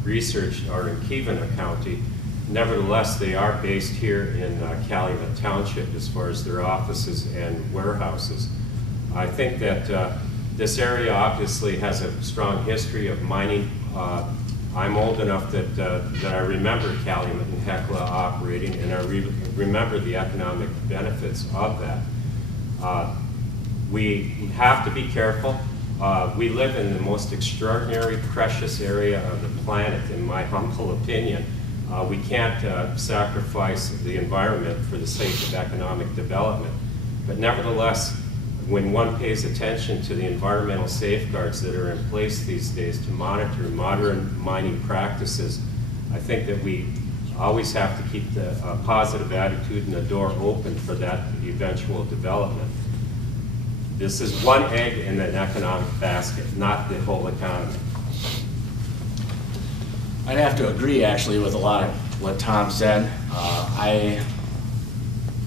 researched are in Kevena County. Nevertheless, they are based here in Calumet Township as far as their offices and warehouses. I think that this area obviously has a strong history of mining. I'm old enough that I remember Calumet and Hecla operating, and I remember the economic benefits of that. We have to be careful. We live in the most extraordinary, precious area of the planet, in my humble opinion. We can't sacrifice the environment for the sake of economic development. But nevertheless, when one pays attention to the environmental safeguards that are in place these days to monitor modern mining practices, I think that we always have to keep the positive attitude and the door open for that eventual development. This is one egg in an economic basket, not the whole economy. I'd have to agree, actually, with a lot of what Tom said. I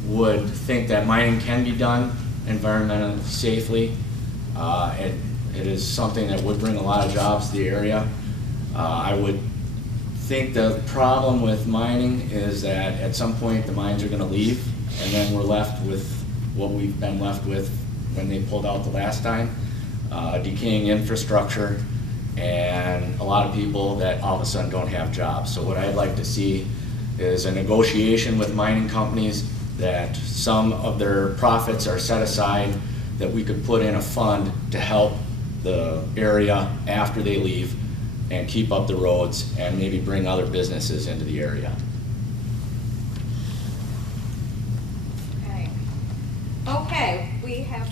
would think that mining can be done environmentally safely. It is something that would bring a lot of jobs to the area. I would think the problem with mining is that at some point the mines are going to leave, and then we're left with what we've been left with when they pulled out the last time, decaying infrastructure, and a lot of people that all of a sudden don't have jobs. So what I'd like to see is a negotiation with mining companies that some of their profits are set aside, that we could put in a fund to help the area after they leave and keep up the roads and maybe bring other businesses into the area. Okay. Okay, we have...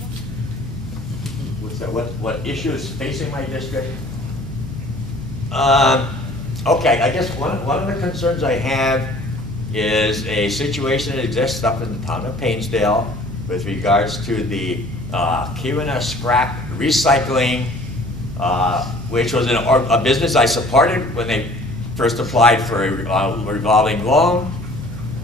What's that? What issue is facing my district? Okay, I guess one of the concerns I have is a situation that exists up in the town of Painesdale with regards to the Kevena scrap recycling, which was a business I supported when they first applied for a revolving loan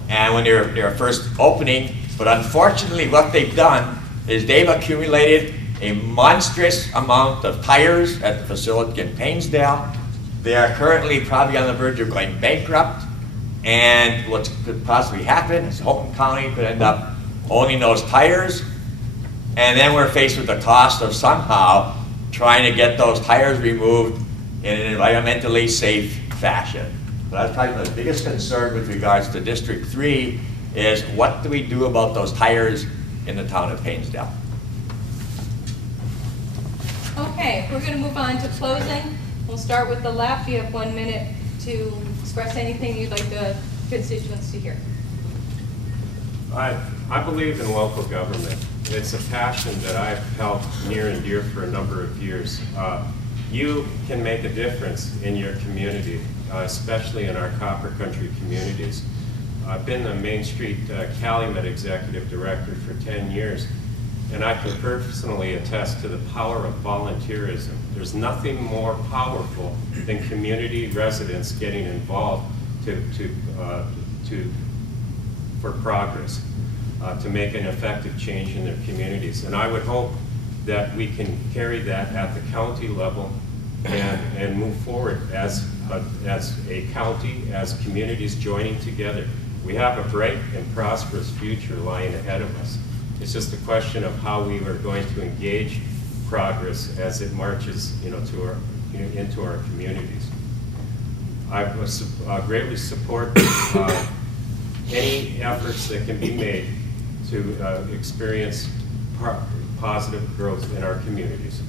and when they were first opening. But unfortunately, what they've done is they've accumulated a monstrous amount of tires at the facility in Painesdale. They are currently probably on the verge of going bankrupt, and what could possibly happen is Houghton County could end up owning those tires, and then we're faced with the cost of somehow trying to get those tires removed in an environmentally safe fashion. So that's probably the biggest concern with regards to District 3 is what do we do about those tires in the town of Painesdale? Okay, we're going to move on to closing. We'll start with the left. You have 1 minute to express anything you'd like the constituents to hear. I believe in local government. It's a passion that I've held near and dear for a number of years. You can make a difference in your community, especially in our Copper Country communities. I've been the Main Street Calumet Executive Director for 10 years, and I can personally attest to the power of volunteerism. There's nothing more powerful than community residents getting involved for progress, to make an effective change in their communities. And I would hope that we can carry that at the county level and move forward as a county, as communities joining together. We have a bright and prosperous future lying ahead of us. It's just a question of how we are going to engage progress as it marches, into our communities. I greatly support any efforts that can be made to experience positive growth in our communities.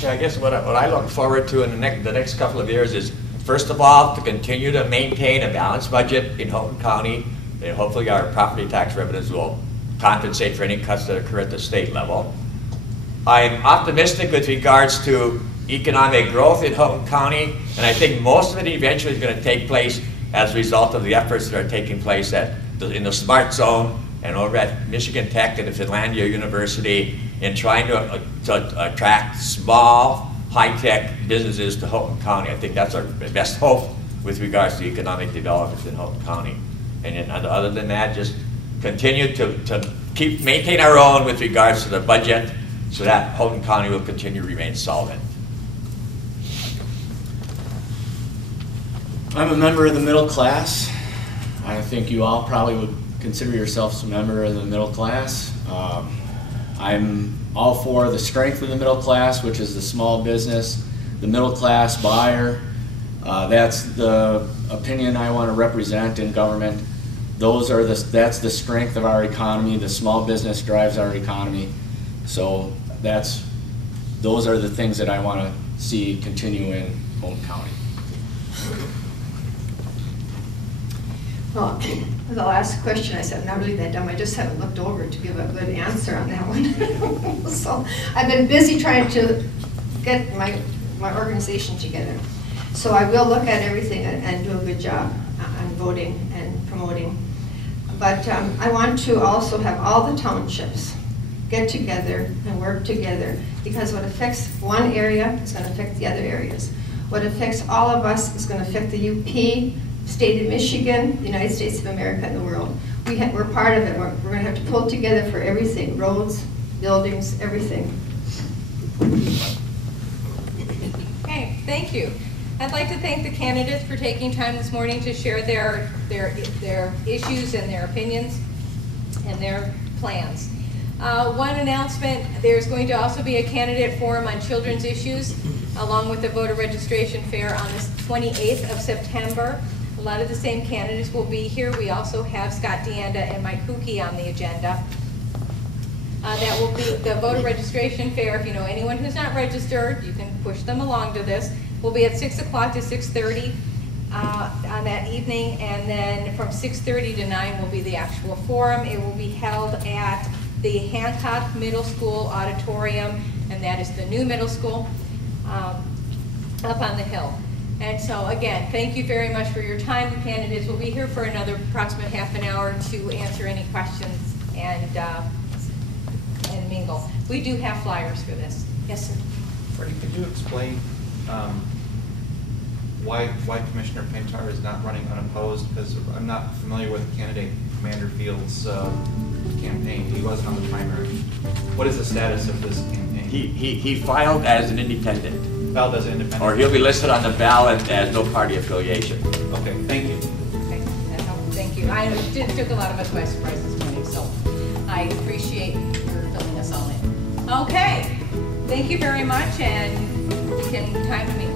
Yeah, I guess what I look forward to in the next couple of years is, first of all, to continue to maintain a balanced budget in Houghton County. And hopefully our property tax revenues will compensate for any cuts that occur at the state level. I'm optimistic with regards to economic growth in Houghton County, and I think most of it eventually is going to take place as a result of the efforts that are taking place in the Smart Zone and over at Michigan Tech and the Finlandia University in trying to attract small, high-tech businesses to Houghton County. I think that's our best hope with regards to economic development in Houghton County. And other than that, just continue to maintain our own with regards to the budget so that Houghton County will continue to remain solvent. I'm a member of the middle class. I think you all probably would consider yourselves a member of the middle class. I'm all for the strength of the middle class, which is the small business, the middle class buyer. That's the opinion I want to represent in government. That's the strength of our economy. The small business drives our economy. So those are the things that I want to see continue in Houghton County. Well, the last question I said, I'm not really that dumb. I just haven't looked over to give a good answer on that one. So I've been busy trying to get my organization together. So I will look at everything and do a good job on voting and promoting. But I want to also have all the townships get together and work together, because what affects one area is going to affect the other areas. What affects all of us is going to affect the UP, state of Michigan, the United States of America, and the world. We're part of it. We're going to have to pull together for everything, roads, buildings, everything. Okay, thank you. I'd like to thank the candidates for taking time this morning to share their issues and their opinions and their plans. One announcement, there's going to also be a candidate forum on children's issues along with the voter registration fair on the 28th of September. A lot of the same candidates will be here. We also have Scott Deanda and Mike Kuki on the agenda. That will be the voter registration fair. If you know anyone who's not registered, you can push them along to this. Will be at 6 o'clock to 6:30 on that evening, and then from 6:30 to 9 will be the actual forum. It will be held at the Hancock Middle School auditorium, and that is the new middle school up on the hill. And so again, thank you very much for your time. The candidates will be here for another approximate half an hour to answer any questions and mingle. We do have flyers for this. Yes, sir. Freddie, could you explain why Commissioner Paintar is not running unopposed? Because I'm not familiar with candidate Commander Field's campaign. He wasn't on the primary. What is the status of this campaign? He filed as an independent. Filed as an independent. Or he'll be listed on the ballot as no party affiliation. Okay, thank you. Okay, that helps. Thank I took a lot of us by surprise this morning, so I appreciate your filling us all in. Okay, thank you very much, and we can time to meet.